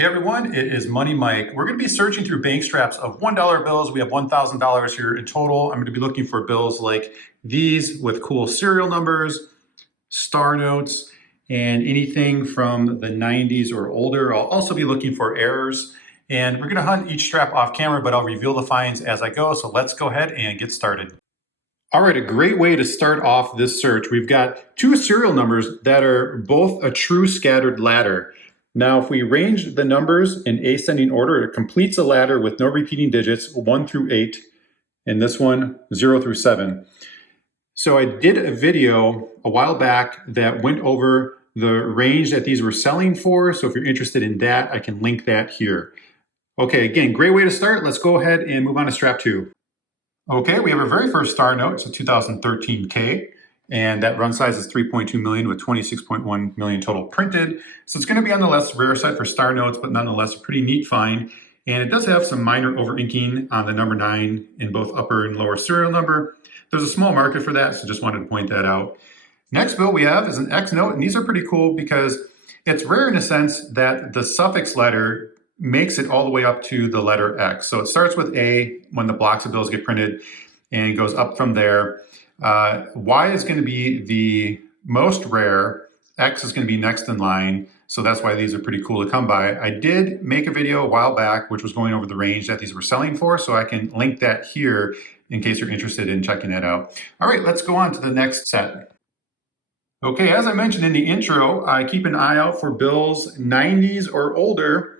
Hey everyone, it is Money Mike. We're going to be searching through bank straps of $1 bills. We have $1,000 here in total. I'm going to be looking for bills like these with cool serial numbers, star notes, and anything from the 90s or older. I'll also be looking for errors. And we're going to hunt each strap off camera, but I'll reveal the finds as I go. So let's go ahead and get started. All right, a great way to start off this search. We've got two serial numbers that are both a true scattered ladder. Now, if we arrange the numbers in ascending order, it completes a ladder with no repeating digits, 1 through 8, and this one, 0 through 7. So I did a video a while back that went over the range that these were selling for. So if you're interested in that, I can link that here. Okay, again, great way to start. Let's go ahead and move on to strap 2. Okay, we have our very first star note. It's a 2013 K. And that run size is 3.2 million with 26.1 million total printed. So it's going to be on the less rare side for star notes, but nonetheless a pretty neat find. And it does have some minor over inking on the number 9 in both upper and lower serial number. There's a small market for that, so just wanted to point that out. Next bill we have is an X note, and these are pretty cool because it's rare in a sense that the suffix letter makes it all the way up to the letter X. So it starts with A when the blocks of bills get printed and goes up from there. Y is going to be the most rare, X is going to be next in line, so that's why these are pretty cool to come by. I did make a video a while back which was going over the range that these were selling for, so I can link that here in case you're interested in checking that out. All right, let's go on to the next set. Okay, as I mentioned in the intro, I keep an eye out for bills 90s or older.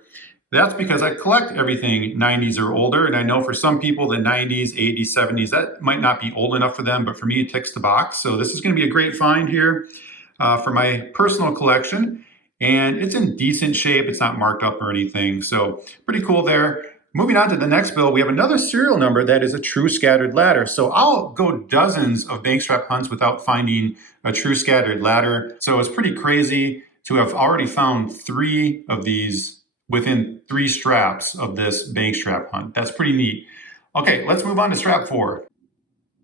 That's because I collect everything 90s or older, and I know for some people the 90s, 80s, 70s, that might not be old enough for them, but for me it ticks the box. So this is going to be a great find here for my personal collection, and it's in decent shape. It's not marked up or anything, so pretty cool there. Moving on to the next bill, we have another serial number that is a true scattered ladder. So I'll go dozens of bank strap hunts without finding a true scattered ladder. So it's pretty crazy to have already found 3 of these within 3 straps of this bank strap hunt. That's pretty neat. Okay, let's move on to strap 4.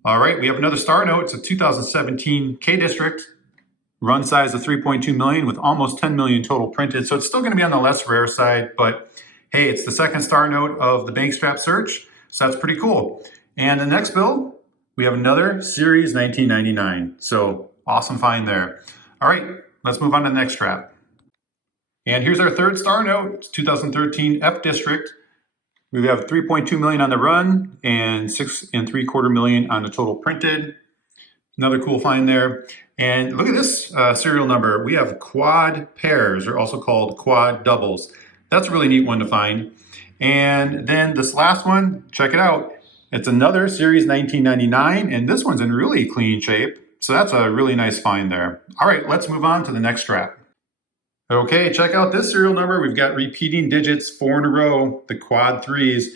All right, we have another star note. It's a 2017 K district. Run size of 3.2 million with almost 10 million total printed. So it's still gonna be on the less rare side, but hey, it's the second star note of the bank strap search. So that's pretty cool. And the next bill, we have another series 1999. So awesome find there. All right, let's move on to the next strap. And here's our third star note. It's 2013 F district. We have 3.2 million on the run and 6.75 million on the total printed. Another cool find there. And look at this serial number. We have quad pairs, or also called quad doubles. That's a really neat one to find. And then this last one, check it out. It's another series 1999, and this one's in really clean shape. So that's a really nice find there. All right, let's move on to the next strap. Okay, check out this serial number. We've got repeating digits 4 in a row, the quad 3s.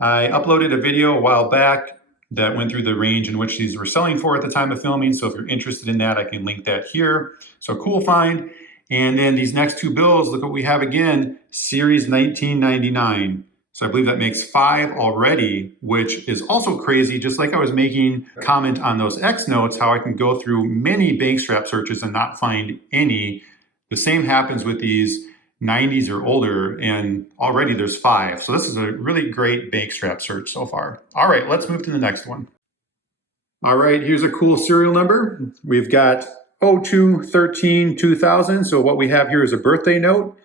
I uploaded a video a while back that went through the range in which these were selling for at the time of filming. So if you're interested in that, I can link that here. So cool find. And then these next 2 bills, look what we have again, series 1999. So I believe that makes 5 already, which is also crazy. Just like I was making a comment on those X notes, how I can go through many bank strap searches and not find any. The same happens with these 90s or older, and already there's 5. So this is a really great bank strap search so far. All right, let's move to the next one. All right, here's a cool serial number. We've got 02-13-2000. So what we have here is a birthday note,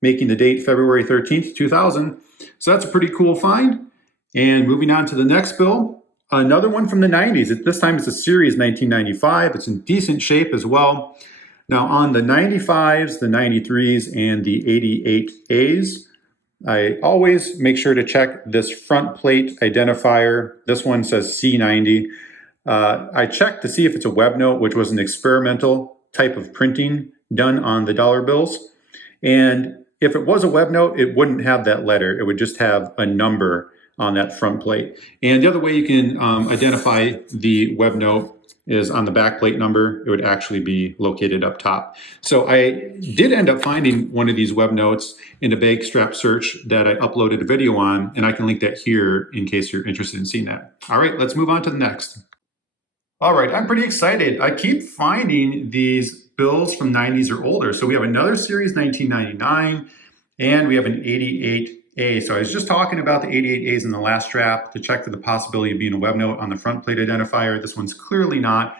making the date February 13th, 2000. So that's a pretty cool find. And moving on to the next bill, another one from the 90s. This time it's a series 1995. It's in decent shape as well. Now on the 95s, the 93s, and the 88As, I always make sure to check this front plate identifier. This one says C90. I checked to see if it's a web note, which was an experimental type of printing done on the dollar bills. And if it was a web note, it wouldn't have that letter. It would just have a number on that front plate. And the other way you can identify the web note is on the back plate number. It would actually be located up top. So I did end up finding one of these web notes in a bank strap search that I uploaded a video on, and I can link that here in case you're interested in seeing that. All right, let's move on to the next. All right, I'm pretty excited. I keep finding these bills from 90s or older. So we have another series 1999. And we have an 88A. So I was just talking about the 88As in the last strap to check for the possibility of being a web note on the front plate identifier. This one's clearly not,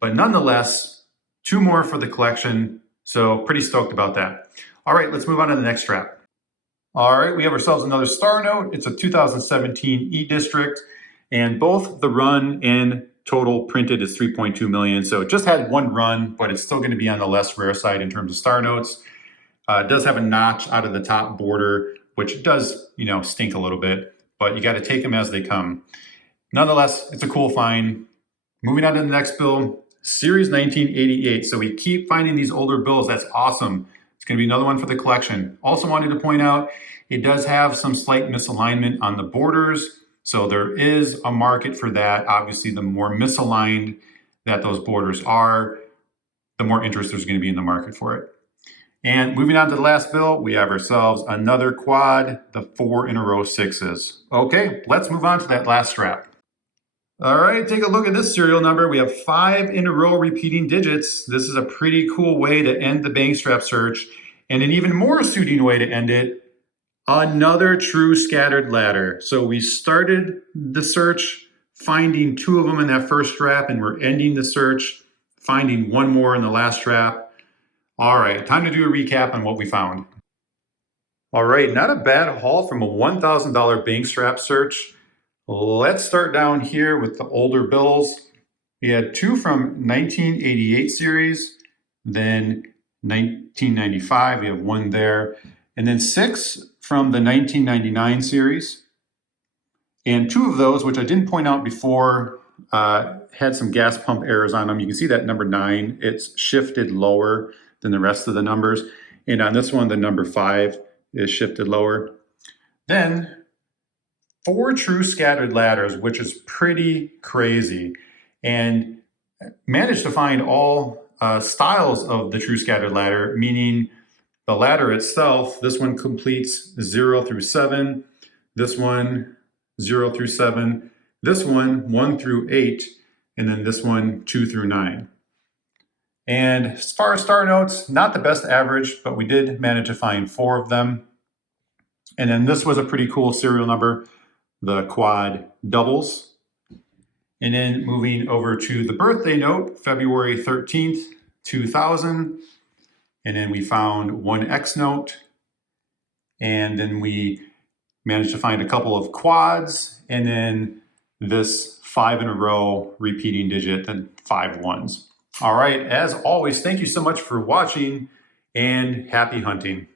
but nonetheless, 2 more for the collection. So pretty stoked about that. All right, let's move on to the next strap. All right, we have ourselves another star note. It's a 2017 E-District, and both the run and total printed is 3.2 million. So it just had 1 run, but it's still going to be on the less rare side in terms of star notes. It does have a notch out of the top border, which does, stink a little bit, but you got to take them as they come. Nonetheless, it's a cool find. Moving on to the next bill, Series 1988. So we keep finding these older bills. That's awesome. It's going to be another one for the collection. Also wanted to point out, it does have some slight misalignment on the borders. So there is a market for that. Obviously, the more misaligned that those borders are, the more interest there's going to be in the market for it. And moving on to the last bill, we have ourselves another quad, the 4 in a row 6s. Okay, let's move on to that last strap. All right, take a look at this serial number. We have 5 in a row repeating digits. This is a pretty cool way to end the bank strap search. And an even more suiting way to end it, another true scattered ladder. So we started the search finding 2 of them in that first strap, and we're ending the search finding 1 more in the last strap. All right, time to do a recap on what we found. All right, not a bad haul from a $1,000 bank strap search. Let's start down here with the older bills. We had 2 from 1988 series, then 1995, we have 1 there, and then 6 from the 1999 series. And 2 of those, which I didn't point out before, had some gas pump errors on them. You can see that number 9, it's shifted lower than the rest of the numbers. And on this one, the number 5 is shifted lower. Then 4 true scattered ladders, which is pretty crazy. And managed to find all styles of the true scattered ladder, meaning the ladder itself, this one completes 0 through 7, this one 0 through 7, this one 1 through 8, and then this one 2 through 9. And as far as star notes, not the best average, but we did manage to find 4 of them. And then this was a pretty cool serial number, the quad doubles. And then moving over to the birthday note, February 13th, 2000. And then we found 1 X note. And then we managed to find a couple of quads, and then this 5 in a row repeating digit and 5 ones. All right, as always, thank you so much for watching, and happy hunting.